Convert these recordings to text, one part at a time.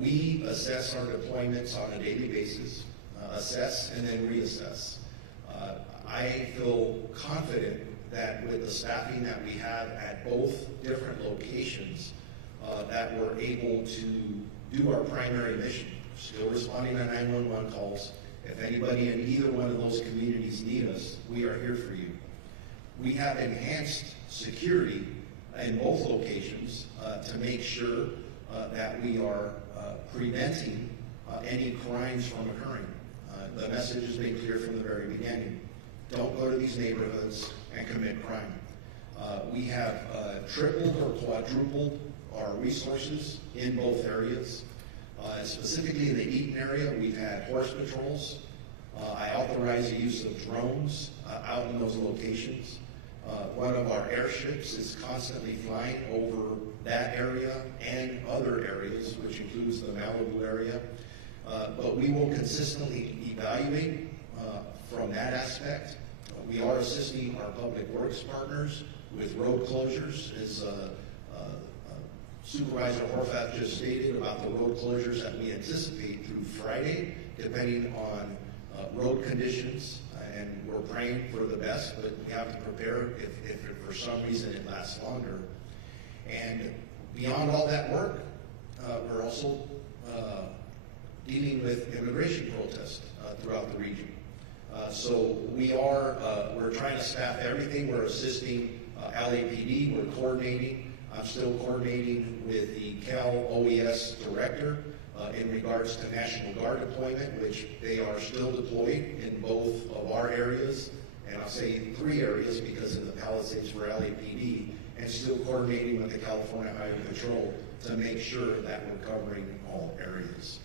We assess our deployments on a daily basis, assess and then reassess. I feel confident that with the staffing that we have at both different locations, that we're able to do our primary mission, still responding to 911 calls. If anybody in either one of those communities need us, we are here for you. We have enhanced security in both locations to make sure that we are preventing any crimes from occurring. The message has been clear from the very beginning. Don't go to these neighborhoods and commit crime. We have tripled or quadrupled our resources in both areas. Specifically in the Eaton area, we've had horse patrols. I authorize the use of drones out in those locations. One of our airships is constantly flying over that area and other areas, which includes the Malibu area. But we will consistently evaluate from that aspect. We are assisting our public works partners with road closures, as Supervisor Horvath just stated about the road closures that we anticipate through Friday, depending on road conditions, and we're praying for the best, but we have to prepare if for some reason it lasts longer. And beyond all that work, we're also dealing with immigration protests throughout the region. So we're trying to staff everything. We're assisting LAPD, we're coordinating. I'm still coordinating with the Cal OES director in regards to National Guard deployment, which they are still deployed in both of our areas, and I'll say 3 areas because of the Palisades for LAPD, and still coordinating with the California Highway Patrol to make sure that we're covering all areas.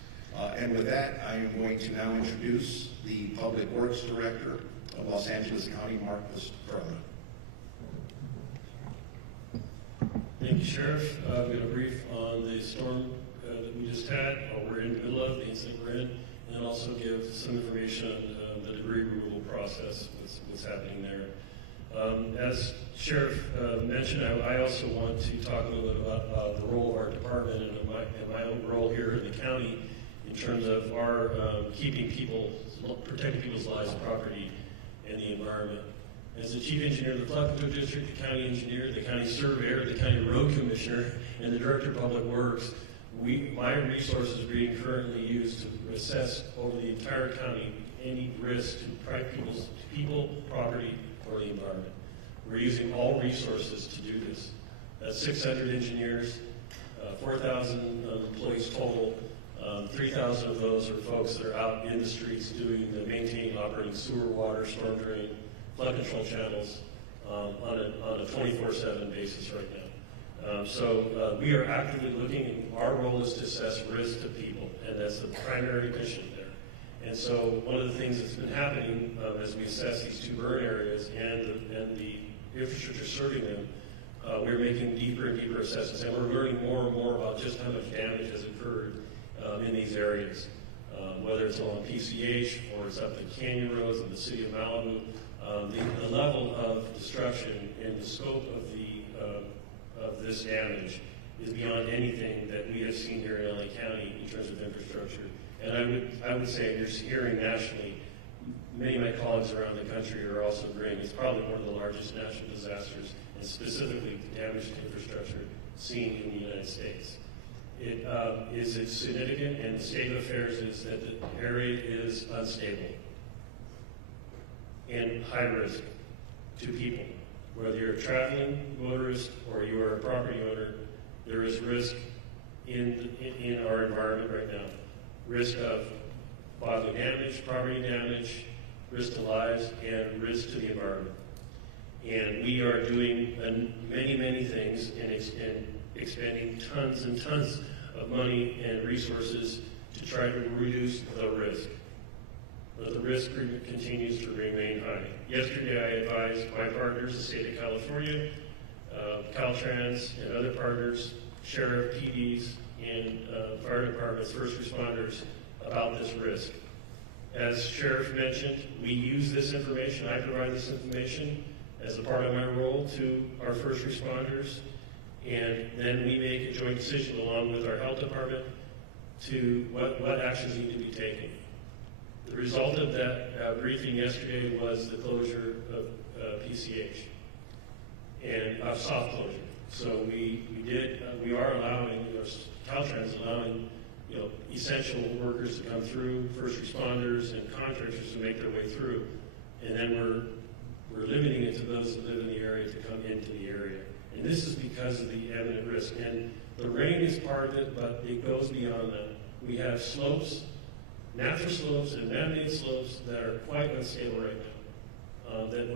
And with that, I am going to now introduce the Public Works Director of Los Angeles County, Mark Estrada. Thank you, Sheriff. I'm going to brief on the storm that we just had, or we're in the middle of, the incident we're in, and then also give some information on the debris removal process, what's happening there. As Sheriff mentioned, I also want to talk a little bit about the role of our department and my own role here in the county in terms of our protecting people's lives, property, and the environment. As the Chief Engineer of the Flood Control District, the County Engineer, the County Surveyor, the County Road Commissioner, and the Director of Public Works, my resources are being currently used to assess over the entire county any risk to people, property, or the environment. We're using all resources to do this. That's 600 engineers, 4,000 employees total. 3,000 of those are folks that are out in the streets doing the maintaining, operating sewer, water, storm drain, flood control channels on a 24/7 basis right now. So we are actively looking, and our role is to assess risk to people, and that's the primary mission there. And so one of the things that's been happening as we assess these 2 burn areas and the infrastructure serving them, we're making deeper and deeper assessments, and we're learning more and more about just how much damage has occurred in these areas, whether it's along PCH or it's up the canyon roads in the city of Malibu. The level of destruction and the scope of this damage is beyond anything that we have seen here in LA County in terms of infrastructure. And I would say, you're hearing nationally, many of my colleagues around the country are also agreeing it's probably one of the largest national disasters, and specifically the damage to infrastructure seen in the United States. It's significant, and the state of affairs is that the area is unstable and high risk to people. Whether you're a traveling motorist or you are a property owner, there is risk in our environment right now. Risk of bodily damage, property damage, risk to lives, and risk to the environment. And we are doing many, many things and expending tons and tons of money and resources to try to reduce the risk. But the risk continues to remain high. Yesterday I advised my partners, the state of California, Caltrans, and other partners, sheriff, PDs, and fire departments, first responders, about this risk. As Sheriff mentioned, we use this information, I provide this information as a part of my role to our first responders, and then we make a joint decision along with our health department to what actions need to be taken. The result of that briefing yesterday was the closure of PCH and of soft closure. So we are allowing, Caltrans is allowing, essential workers to come through, first responders and contractors to make their way through, and then we're limiting it to those that live in the area to come into the area. And this is because of the eminent risk. And the rain is part of it, but it goes beyond that. We have slopes, natural slopes and man-made slopes that are quite unstable right now, that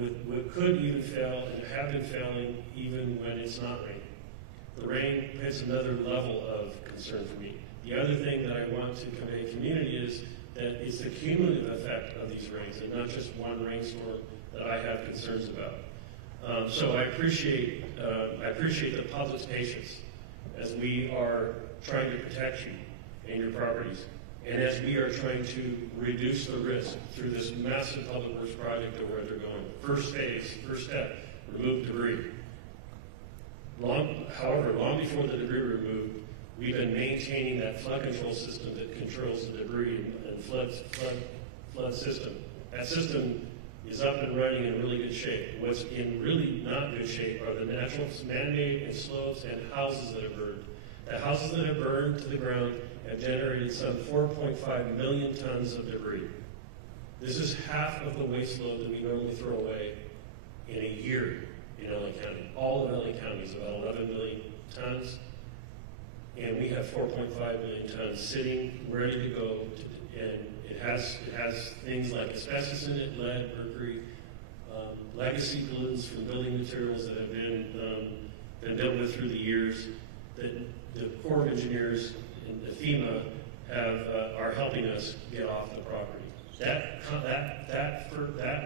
could even fail and have been failing even when it's not raining. The rain puts another level of concern for me. The other thing that I want to convey to the community is that it's the cumulative effect of these rains and not just one rainstorm that I have concerns about. So I appreciate the public's patience as we are trying to protect you and your properties, and as we are trying to reduce the risk through this massive public works project of where they're going. First phase, first step, remove debris. However, long before the debris removed, we've been maintaining that flood control system that controls the debris and flood system. That system is up and running in really good shape. What's in really not good shape are the natural man-made and slopes and houses that have burned. The houses that have burned to the ground have generated some 4.5 million tons of debris. This is half of the waste load that we normally throw away in a year in LA County. All of LA County is about 11 million tons, and we have 4.5 million tons sitting, ready to go, and it has things like asbestos in it, lead, mercury, legacy pollutants from building materials that have been dealt with through the years, that the Corps of Engineers and the FEMA are helping us get off the property. That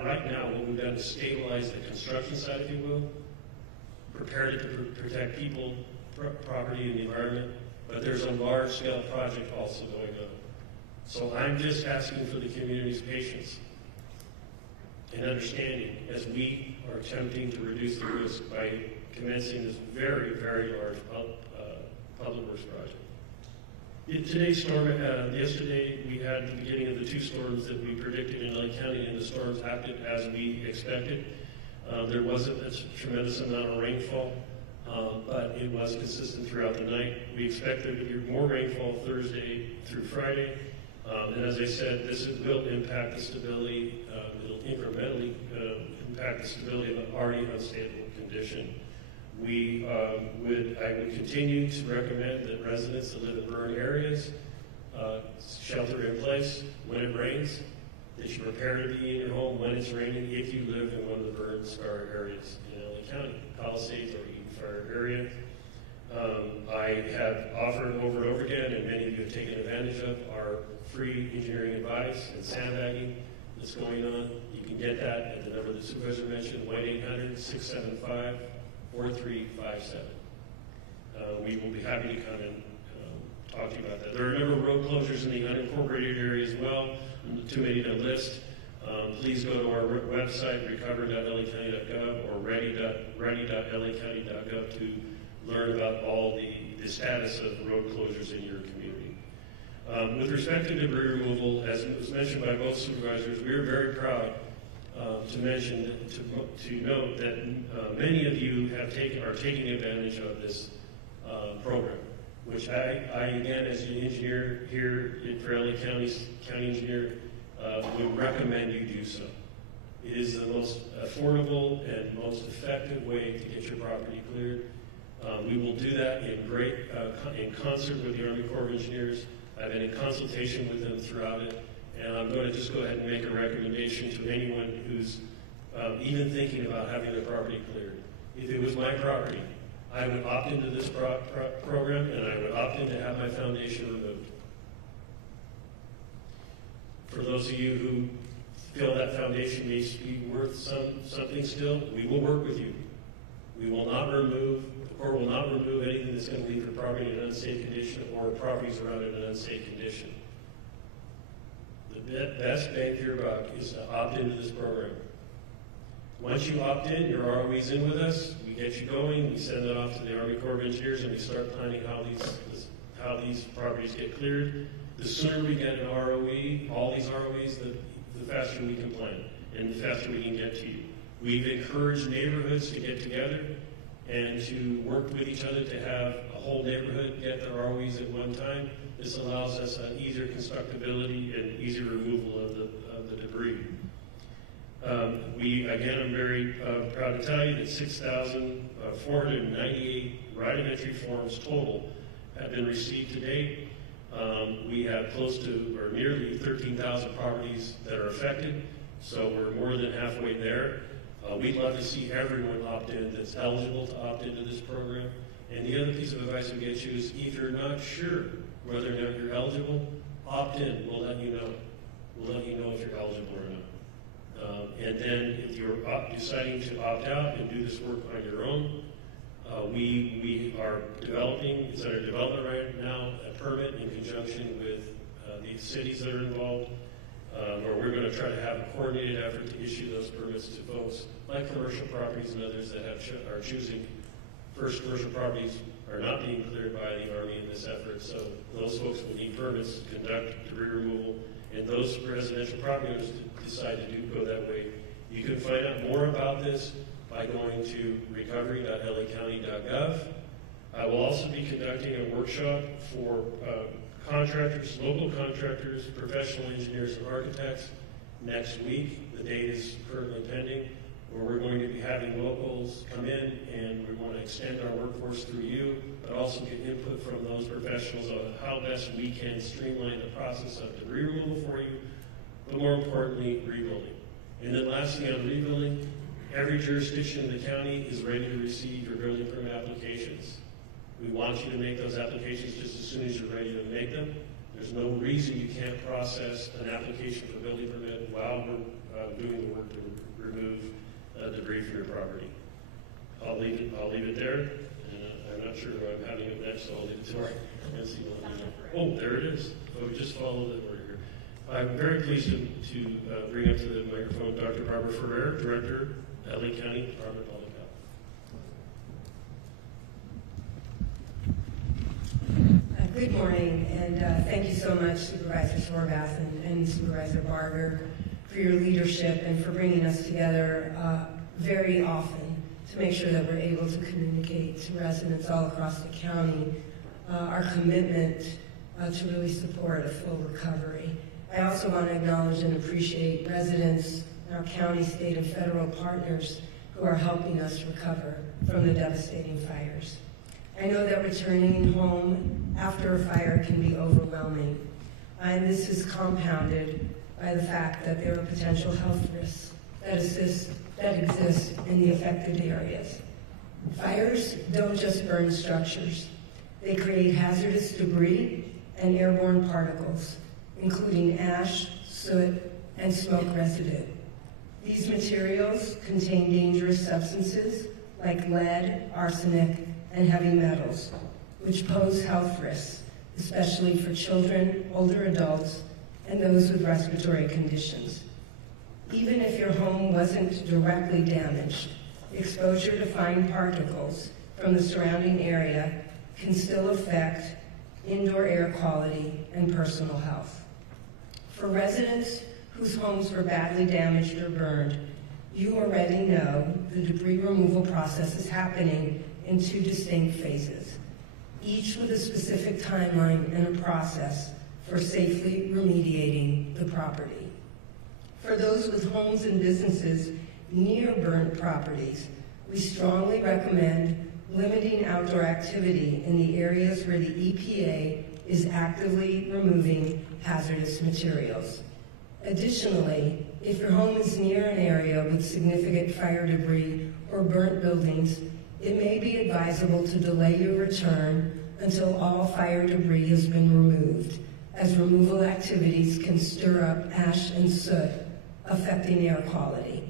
right now, what we've done is stabilize the construction side, if you will, prepare it to protect people, property, and the environment, but there's a large-scale project also going on. So I'm just asking for the community's patience and understanding as we are attempting to reduce the risk by commencing this very, very large public works project. Today's storm, yesterday we had the beginning of the two storms that we predicted in LA County, and the storms acted as we expected. There wasn't a tremendous amount of rainfall, but it was consistent throughout the night. We expect there to be more rainfall Thursday through Friday. And as I said, this will impact the stability, it'll incrementally impact the stability of an already unstable condition. I would continue to recommend that residents that live in burn areas shelter in place when it rains, that you prepare to be in your home when it's raining if you live in one of the burn scar areas in LA County, Palisades or Eden Fire area. I have offered over and over again, and many of you have taken advantage of, our free engineering advice and sandbagging that's going on. You can get that at the number the supervisor mentioned, 1-800-675-4357. We will be happy to come and talk to you about that. There are a number of road closures in the unincorporated area as well, too many to list. Please go to our website, recover.lacounty.gov or ready.lacounty.gov to learn about all the status of road closures in your community. With respect to debris removal, as was mentioned by both supervisors, we are very proud to note that many of you are taking advantage of this program, which I again, as an engineer here for LA County engineer, would recommend you do so. It is the most affordable and most effective way to get your property cleared. We will do that in concert with the Army Corps of Engineers. I've been in consultation with them throughout it, and I'm going to just go ahead and make a recommendation to anyone who's even thinking about having their property cleared. If it was my property, I would opt into this program, and I would opt in to have my foundation removed. For those of you who feel that foundation needs to be worth something still, we will work with you. We will not remove, the Corps will not remove anything that's going to leave your property in an unsafe condition or properties around it in an unsafe condition. The best bang for your buck is to opt into this program. Once you opt in, you're always in with us. We get you going, we send it off to the Army Corps of Engineers, and we start planning how these properties get cleared. The sooner we get an ROE, all these ROEs, the faster we can plan and the faster we can get to you. We've encouraged neighborhoods to get together and to work with each other to have a whole neighborhood get their ROEs at one time. This allows us an easier constructability and easier removal of the debris. I'm very proud to tell you that 6,498 right of entry forms total have been received to date. We have close to, or nearly 13,000 properties that are affected, so we're more than halfway there. We'd love to see everyone opt in that's eligible to opt into this program. And the other piece of advice we get you is if you're not sure whether or not you're eligible, opt in. We'll let you know. We'll let you know if you're eligible or not. And then if you're deciding to opt out and do this work on your own, we are developing, it's under development right now, a permit in conjunction with the cities that are involved, where we're going to try to have a coordinated effort to issue those permits to folks like commercial properties and others that are choosing. First, commercial properties are not being cleared by the Army in this effort, so those folks will need permits to conduct debris removal, and those residential property owners decide to go that way. You can find out more about this by going to recovery.lacounty.gov. I will also be conducting a workshop for contractors, local contractors, professional engineers, and architects next week. The date is currently pending, where we're going to be having locals come in, and we want to extend our workforce through you, but also get input from those professionals on how best we can streamline the process of debris removal for you, but more importantly, rebuilding. And then lastly, on rebuilding, every jurisdiction in the county is ready to receive your building permit applications. We want you to make those applications just as soon as you're ready to make them. There's no reason you can't process an application for building permit while we're doing the work to remove debris from your property. I'll leave it there. I'm not sure who I'm having it next, so I'll leave it to her. Oh, there it is. So we just follow the order here. I'm very pleased to bring up to the microphone Dr. Barbara Ferrer, Director, LA County Department of Public Health. Good morning, and thank you so much, Supervisor Sorbath and Supervisor Barger, for your leadership and for bringing us together very often to make sure that we're able to communicate to residents all across the county our commitment to really support a full recovery. I also want to acknowledge and appreciate residents, our county, state, and federal partners who are helping us recover from the devastating fires. I know that returning home after a fire can be overwhelming, and this is compounded by the fact that there are potential health risks that exist in the affected areas. Fires don't just burn structures. They create hazardous debris and airborne particles, including ash, soot, and smoke residue. These materials contain dangerous substances like lead, arsenic, and heavy metals, which pose health risks, especially for children, older adults, and those with respiratory conditions. Even if your home wasn't directly damaged, exposure to fine particles from the surrounding area can still affect indoor air quality and personal health. For residents whose homes were badly damaged or burned, you already know the debris removal process is happening in two distinct phases, each with a specific timeline and a process for safely remediating the property. For those with homes and businesses near burnt properties, we strongly recommend limiting outdoor activity in the areas where the EPA is actively removing hazardous materials. Additionally, if your home is near an area with significant fire debris or burnt buildings, it may be advisable to delay your return until all fire debris has been removed, as removal activities can stir up ash and soot, affecting air quality.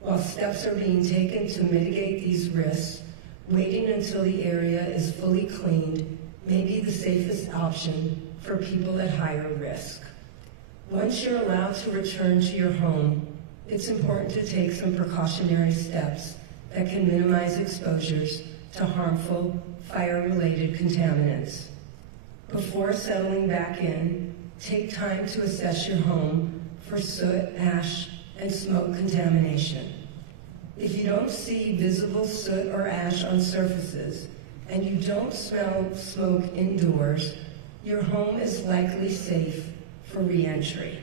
While steps are being taken to mitigate these risks, waiting until the area is fully cleaned may be the safest option for people at higher risk. Once you're allowed to return to your home, it's important to take some precautionary steps that can minimize exposures to harmful fire-related contaminants. Before settling back in, take time to assess your home for soot, ash, and smoke contamination. If you don't see visible soot or ash on surfaces, and you don't smell smoke indoors, your home is likely safe for re-entry.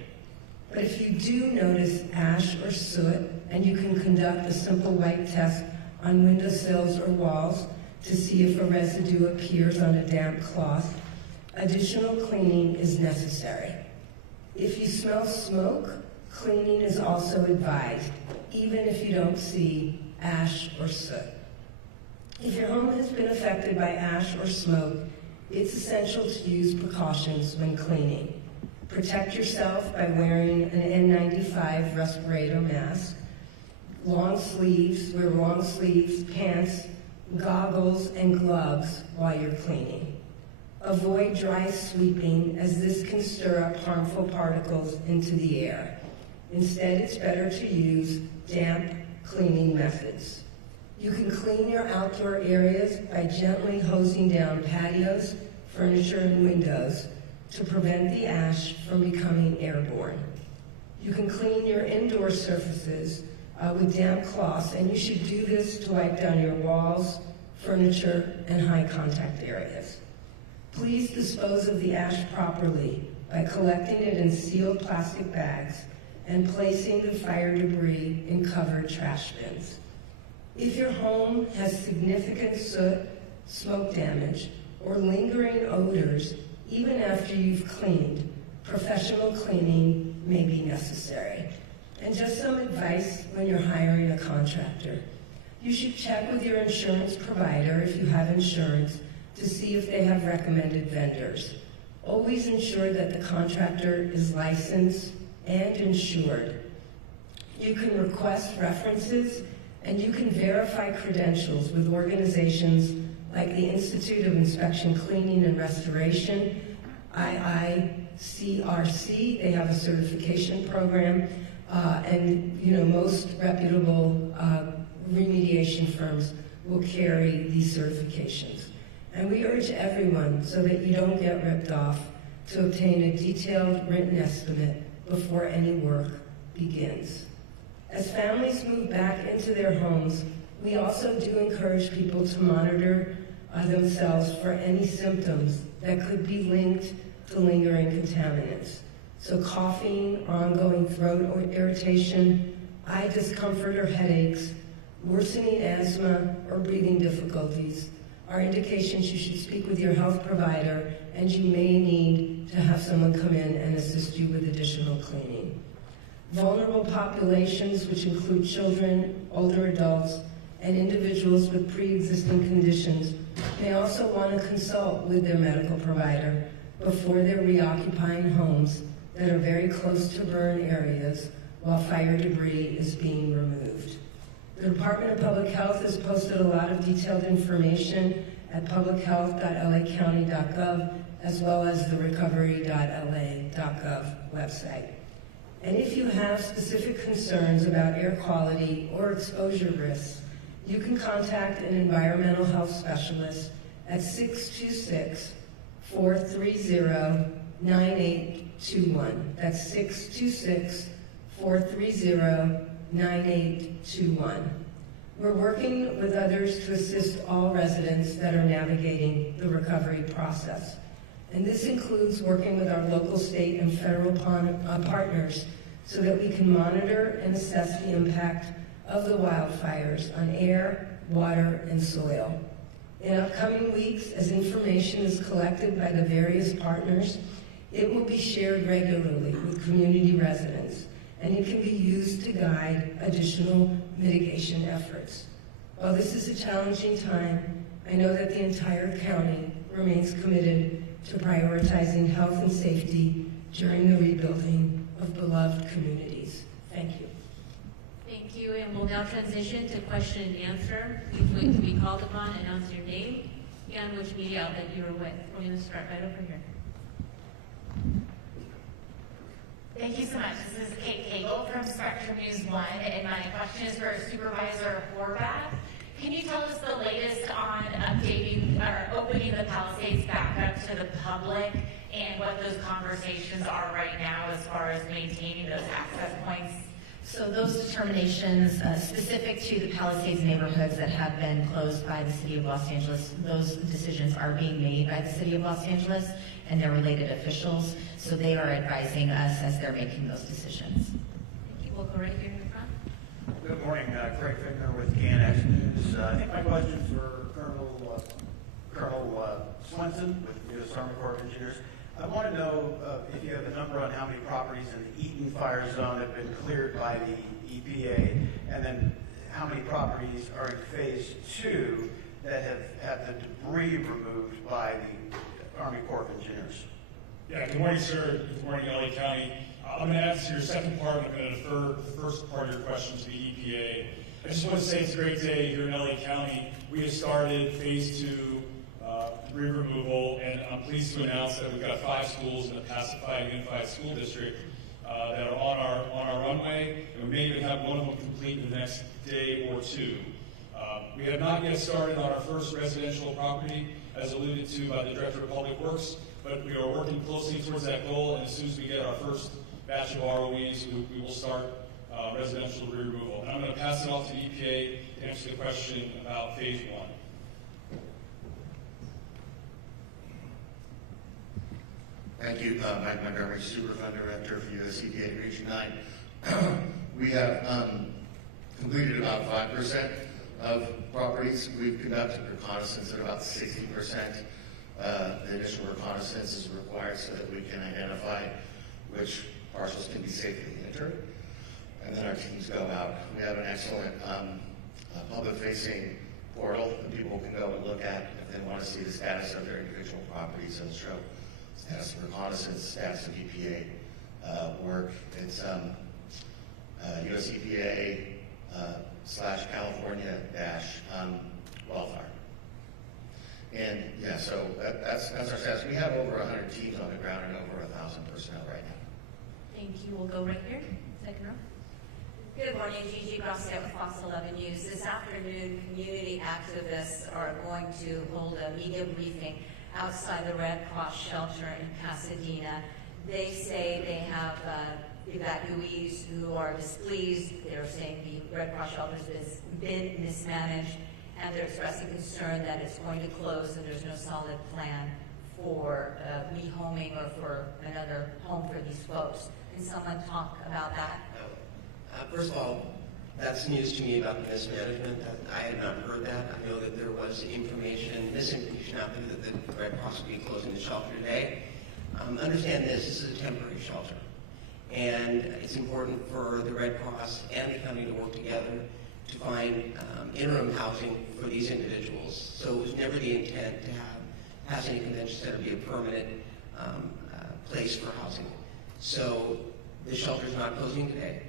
But if you do notice ash or soot, and you can conduct a simple wipe test on windowsills or walls to see if a residue appears on a damp cloth, additional cleaning is necessary. If you smell smoke, cleaning is also advised, even if you don't see ash or soot. If your home has been affected by ash or smoke, it's essential to use precautions when cleaning. Protect yourself by wearing an N95 respirator mask, wear long sleeves, pants, goggles, and gloves while you're cleaning. Avoid dry sweeping, as this can stir up harmful particles into the air. Instead, it's better to use damp cleaning methods. You can clean your outdoor areas by gently hosing down patios, furniture, and windows to prevent the ash from becoming airborne. You can clean your indoor surfaces with damp cloths, and you should do this to wipe down your walls, furniture, and high contact areas. Please dispose of the ash properly by collecting it in sealed plastic bags and placing the fire debris in covered trash bins. If your home has significant soot, smoke damage, or lingering odors, even after you've cleaned, professional cleaning may be necessary. And just some advice when you're hiring a contractor. You should check with your insurance provider, if you have insurance, to see if they have recommended vendors. Always ensure that the contractor is licensed and insured. You can request references, and you can verify credentials with organizations like the Institute of Inspection, Cleaning, and Restoration, IICRC. They have a certification program, and most reputable remediation firms will carry these certifications. And we urge everyone, so that you don't get ripped off, to obtain a detailed written estimate before any work begins. As families move back into their homes, we also do encourage people to monitor themselves for any symptoms that could be linked to lingering contaminants. So coughing, ongoing throat or irritation, eye discomfort or headaches, worsening asthma or breathing difficulties are indications you should speak with your health provider, and you may need to have someone come in and assist you with additional cleaning. Vulnerable populations, which include children, older adults, and individuals with pre-existing conditions, may also want to consult with their medical provider before they're reoccupying homes that are very close to burn areas while fire debris is being removed. The Department of Public Health has posted a lot of detailed information at publichealth.lacounty.gov, as well as the recovery.la.gov website. And if you have specific concerns about air quality or exposure risks, you can contact an environmental health specialist at 626-430-9821. That's 626-430-9821. We're working with others to assist all residents that are navigating the recovery process. And this includes working with our local, state, and federal partners so that we can monitor and assess the impact of the wildfires on air, water, and soil. In upcoming weeks, as information is collected by the various partners, it will be shared regularly with community residents, and it can be used to guide additional mitigation efforts. While this is a challenging time, I know that the entire county remains committed to prioritizing health and safety during the rebuilding of beloved communities. Thank you. Thank you, and we'll now transition to question and answer. Please wait to be called upon, announce your name and which media outlet you are with. We're going to start right over here. Thank you so much. This is Kate Cagle from Spectrum News 1, and my question is for Supervisor Horvath. Can you tell us the latest on updating or opening the Palisades back up to the public and what those conversations are right now as far as maintaining those access points? So those determinations specific to the Palisades neighborhoods that have been closed by the City of Los Angeles, those decisions are being made by the City of Los Angeles and their related officials. So they are advising us as they're making those decisions. Thank you. We'll go right here in the front. Good morning, Craig Fickner with KNX News. I think my question's for Colonel Swenson with the U.S. Army Corps of Engineers. I want to know if you have a number on how many properties in the Eaton fire zone have been cleared by the EPA, and then how many properties are in phase 2 that have had the debris removed by the Army Corps of Engineers. Yeah, good morning, sir. Good morning, LA County. I'm going to answer your second part. I'm going to defer the first part of your question to the EPA. I just want to say it's a great day here in LA County. We have started phase 2 debris removal, and I'm pleased to announce that we've got 5 schools in the Pacified Unified School District that are on our runway, and we may even have one of them complete in the next day or 2. We have not yet started on our first residential property, as alluded to by the Director of Public Works, but we are working closely towards that goal, and as soon as we get our first batch of ROEs, we will start residential debris removal. And I'm going to pass it off to the EPA to answer the question about phase 1. Thank you, Mike Montgomery, Superfund Director for US EPA Region 9. We have completed about 5% of properties. We've conducted reconnaissance at about 60%. The initial reconnaissance is required so that we can identify which parcels can be safely entered. And then our teams go out. We have an excellent public-facing portal that people can go and look at if they want to see the status of their individual properties and show status of reconnaissance, status of EPA work. It's US EPA / California wildfire. And yeah, so that's our status. We have over 100 teams on the ground and over 1,000 personnel right now. Thank you. We'll go right here, second row. Good morning, Gigi Garcia with Fox 11 News. This afternoon, community activists are going to hold a media briefing outside the Red Cross shelter in Pasadena. They say they have evacuees who are displeased. They're saying the Red Cross shelter has been mismanaged, and they're expressing concern that it's going to close and there's no solid plan for rehoming or for another home for these folks. Can someone talk about that? First of all, that's news to me about the mismanagement. I had not heard that. I know that there was misinformation out there that the Red Cross would be closing the shelter today. Understand this is a temporary shelter. And it's important for the Red Cross and the county to work together to find interim housing for these individuals. So it was never the intent to have Pasadena Convention Center be a permanent place for housing. So the shelter is not closing today.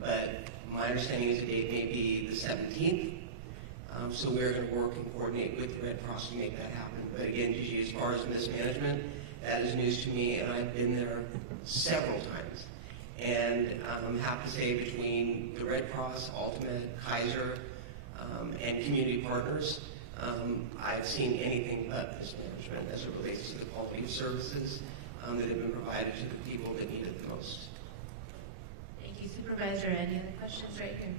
But my understanding is the date may be the 17th. So we're going to work and coordinate with the Red Cross to make that happen. But again, Gigi, as far as mismanagement, that is news to me, and I've been there several times. And I'm happy to say between the Red Cross, Ultimate, Kaiser, and community partners, I've seen anything but mismanagement as it relates to the quality of services that have been provided to the people that need it the most. Thank you, Supervisor. Any other questions right here?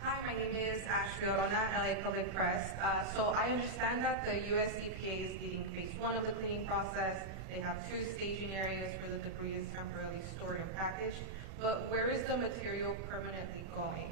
Hi, my name is Ashley Orona, LA Public Press. So I understand that the US EPA is leading phase 1 of the cleaning process. They have 2 staging areas where the debris is temporarily stored and packaged. But where is the material permanently going?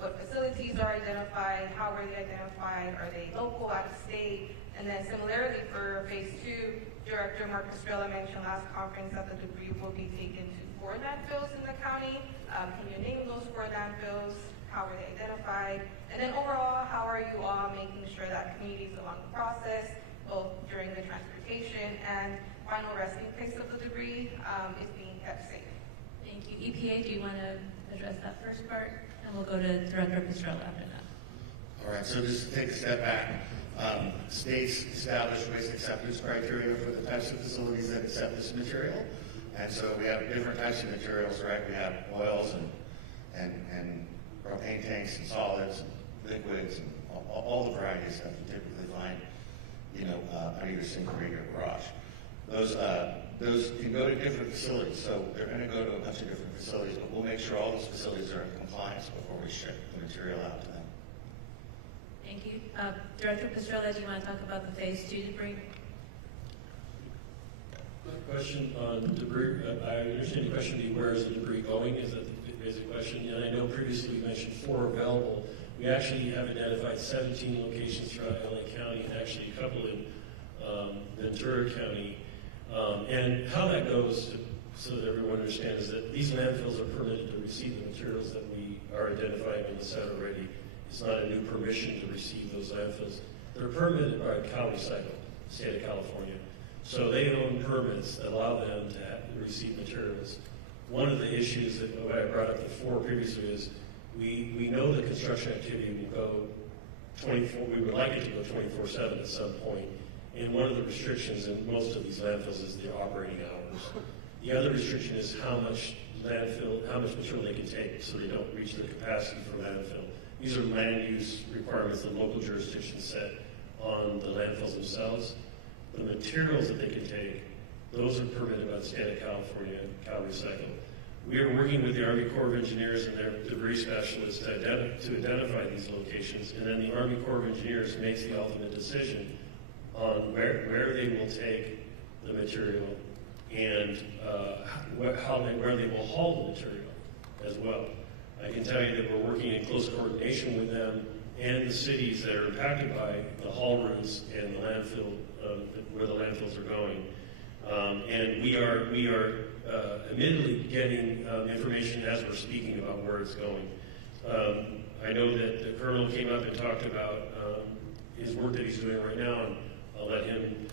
What facilities are identified? How were they identified? Are they local, out of state? And then similarly for phase 2, Director Mark Estrella mentioned last conference that the debris will be taken to 4 landfills in the county. Can you name those 4 landfills? How were they identified? And then overall, how are you all making sure that communities along the process, both during the transportation and final resting place of the debris, is being kept safe? Thank you. EPA, do you want to address that first part? And we'll go to Director Estrella after that. All right, so just to take a step back, states establish waste acceptance criteria for the types of facilities that accept this material. And so we have different types of materials, right? We have oils and propane tanks and solids and liquids and all the variety of stuff you typically find, under your sink or in your garage. Those can go to different facilities, so they're going to go to a bunch of different facilities, but we'll make sure all those facilities are in compliance before we ship the material out to them. Thank you. Director Pastrella, do you want to talk about the phase 2 debris? Question on debris. I understand the question to be where is the debris going is a basic question. And I know previously we mentioned 4 available. We actually have identified 17 locations throughout LA County and actually a couple in Ventura County. And how that goes, so that everyone understands, is that these landfills are permitted to receive the materials that we are identifying in the set already. It's not a new permission to receive those landfills. They're permitted by CalRecycle, the state of California. So they own permits that allow them to receive materials. One of the issues that I brought up before previously is we know the construction activity will go 24, we would like it to go 24/7 at some point. And one of the restrictions in most of these landfills is the operating hours. The other restriction is how much material they can take so they don't reach the capacity for landfill. These are land use requirements that local jurisdictions set on the landfills themselves. The materials that they can take, those are permitted by the state of California, CalRecycle. We are working with the Army Corps of Engineers and their debris specialists to identify these locations, and then the Army Corps of Engineers makes the ultimate decision on where they will take the material and where they will haul the material as well. I can tell you that we're working in close coordination with them and the cities that are impacted by the haul routes and the landfill, where the landfills are going. And we are admittedly getting information as we're speaking about where it's going. I know that the Colonel came up and talked about his work that he's doing right now, and I'll let him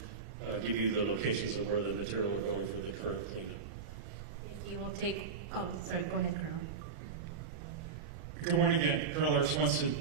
give you the locations of where the material are going for the current cleanup. Thank you. We'll take, sorry, go ahead, Colonel. Good morning again, Colonel Eric Swenson.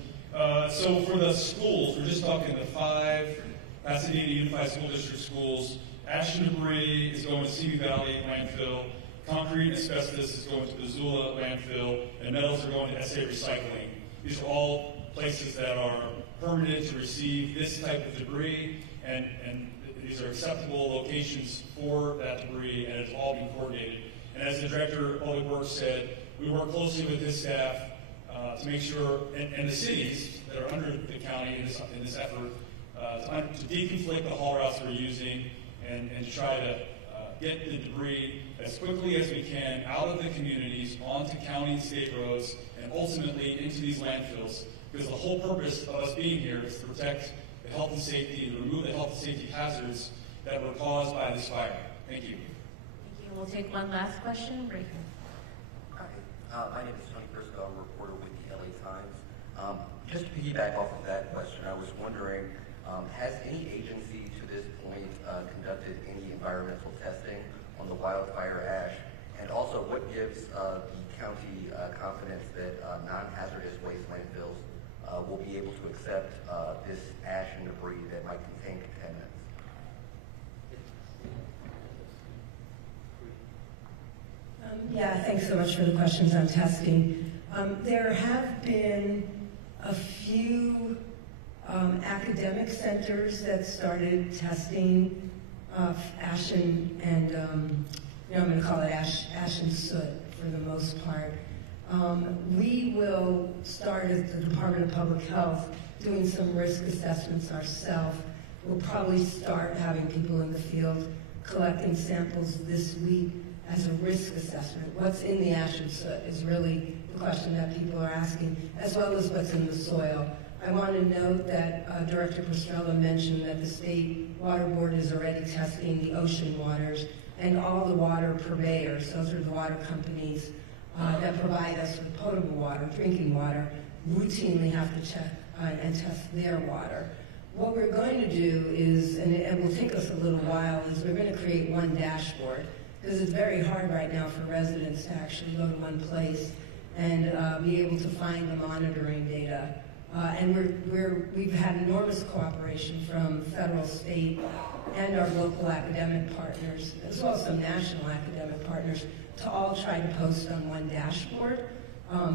So for the schools, we're just talking the 5 Pasadena Unified School District schools. Ash and debris is going to Simi Valley landfill. Concrete and asbestos is going to Missoula landfill, and metals are going to SA Recycling. These are all places that are permitted to receive this type of debris, and these are acceptable locations for that debris, and it's all been coordinated. And as the Director of Public Works said, we work closely with his staff to make sure, and the cities that are under the county in this effort, to deconflict the haul routes we're using and to try to get the debris as quickly as we can out of the communities onto county and state roads and ultimately into these landfills, because the whole purpose of us being here is to protect the health and safety and remove the health and safety hazards that were caused by this fire. Thank you. Thank you. We'll take one last question. Breaker. Hi, my name is Tony Briscoe. I'm a reporter with the LA Times. Just to piggyback off of that question, I was wondering, has any agency to this point conducted any environmental testing on the wildfire ash? And also, what gives the county confidence that non-hazardous waste landfills will be able to accept this ash and debris that might contain contaminants? Yeah, thanks so much for the questions on testing. There have been a few academic centers that started testing ash and I'm going to call it ash and soot for the most part. We will start as the Department of Public Health doing some risk assessments ourselves. We'll probably start having people in the field collecting samples this week as a risk assessment. What's in the ash and soot is really the question that people are asking, as well as what's in the soil. I want to note that Director Pastrella mentioned that the State Water Board is already testing the ocean waters, and all the water purveyors, those are the water companies that provide us with potable water, drinking water, routinely have to check and test their water. What we're going to do is, and it will take us a little while, is we're going to create one dashboard, because it's very hard right now for residents to actually go to one place and be able to find the monitoring data. And we've had enormous cooperation from federal, state, and our local academic partners, as well as some national academic partners, to all try to post on one dashboard.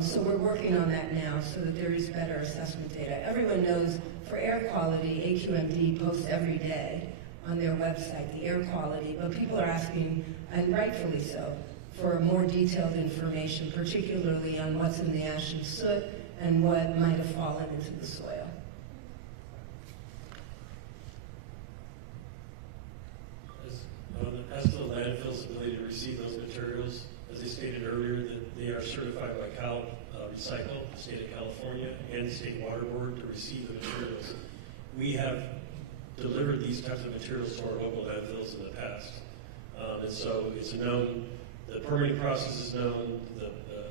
So we're working on that now so that there is better assessment data. Everyone knows for air quality, AQMD posts every day on their website, the air quality, but people are asking, and rightfully so, for more detailed information, particularly on what's in the ash and soot and what might have fallen into the soil. As to the landfill's ability to receive those materials, as I stated earlier, that they are certified by Cal Recycle, the state of California, and the state water board to receive the materials. We have delivered these types of materials to our local landfills in the past. And so it's known, the permitting process is known,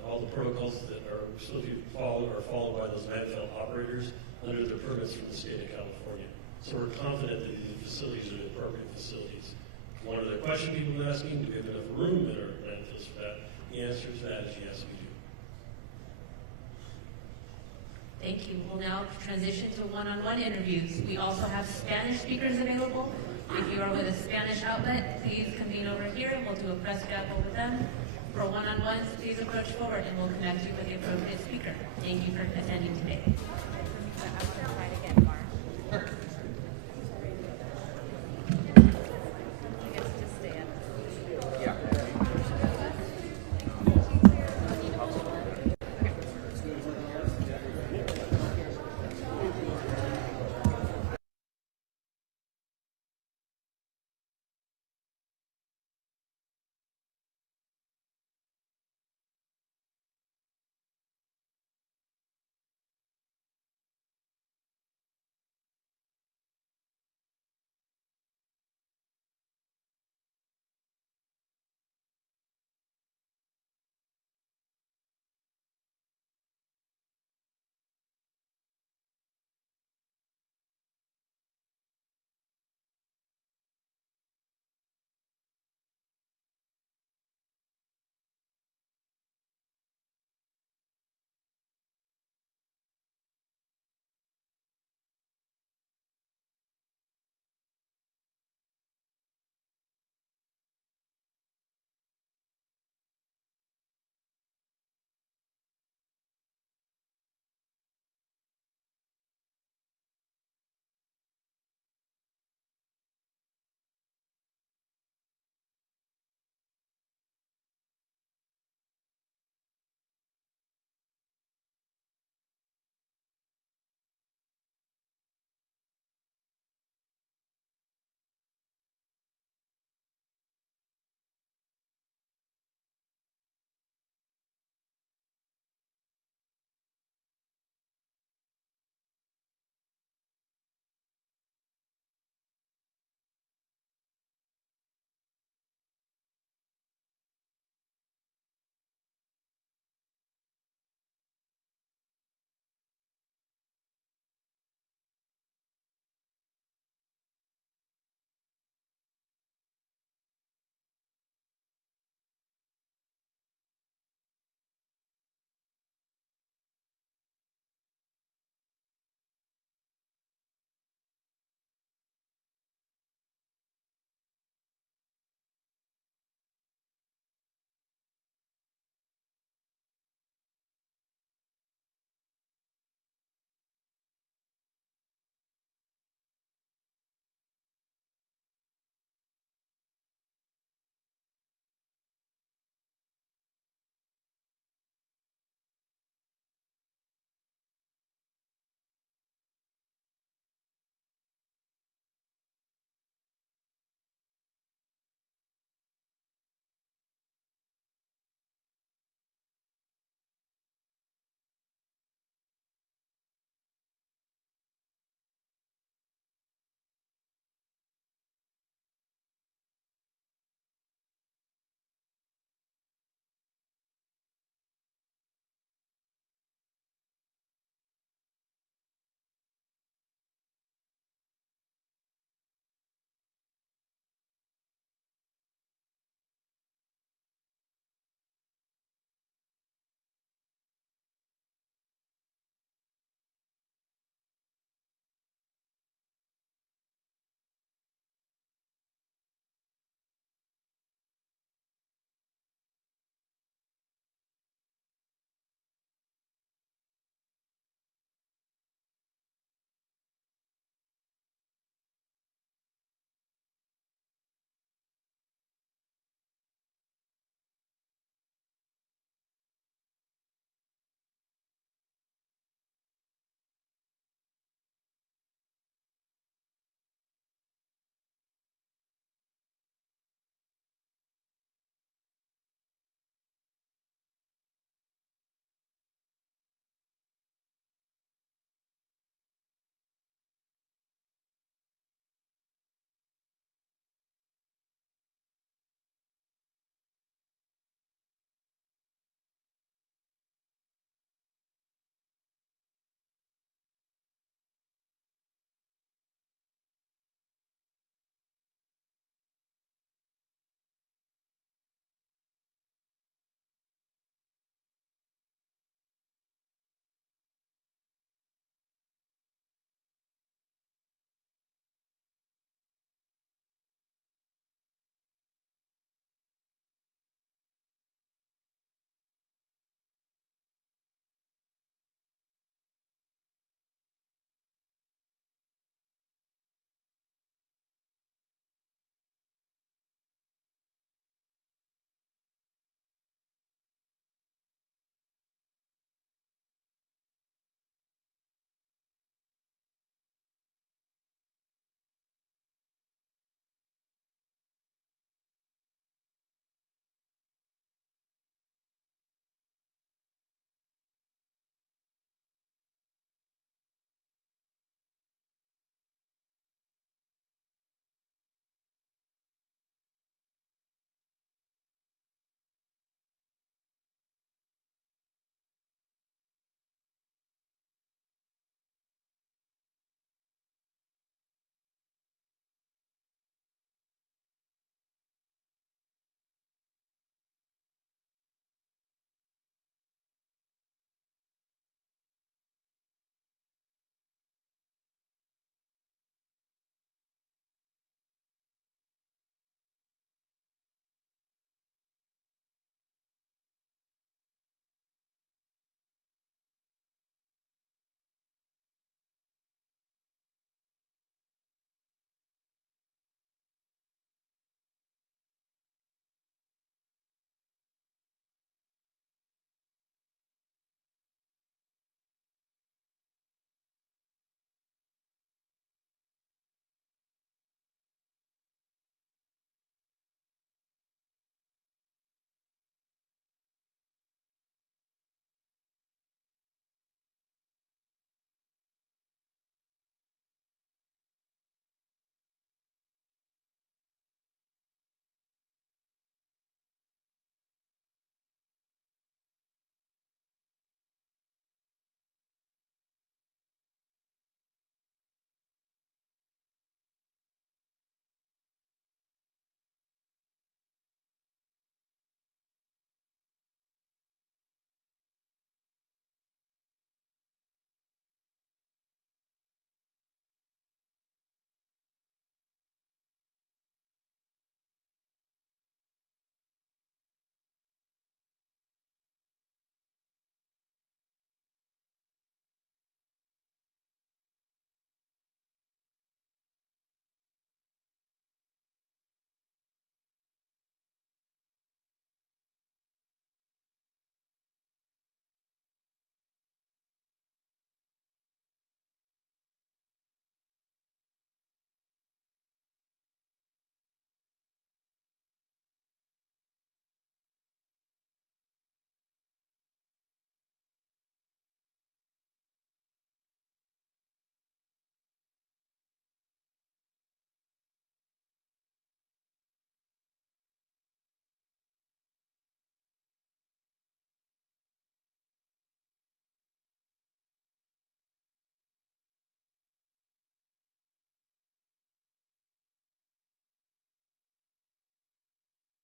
all the protocols that are supposed to be followed are followed by those landfill operators under their permits from the state of California. So we're confident that these facilities are the appropriate facilities. One other question people are asking, do we have enough room in our landfills for that? The answer to that is yes, we do. Thank you. We'll now transition to one-on-one interviews. We also have Spanish speakers available. If you are with a Spanish outlet, please convene over here and we'll do a press gap with them. For one-on-ones, please approach forward and we'll connect you with the appropriate speaker. Thank you for attending today.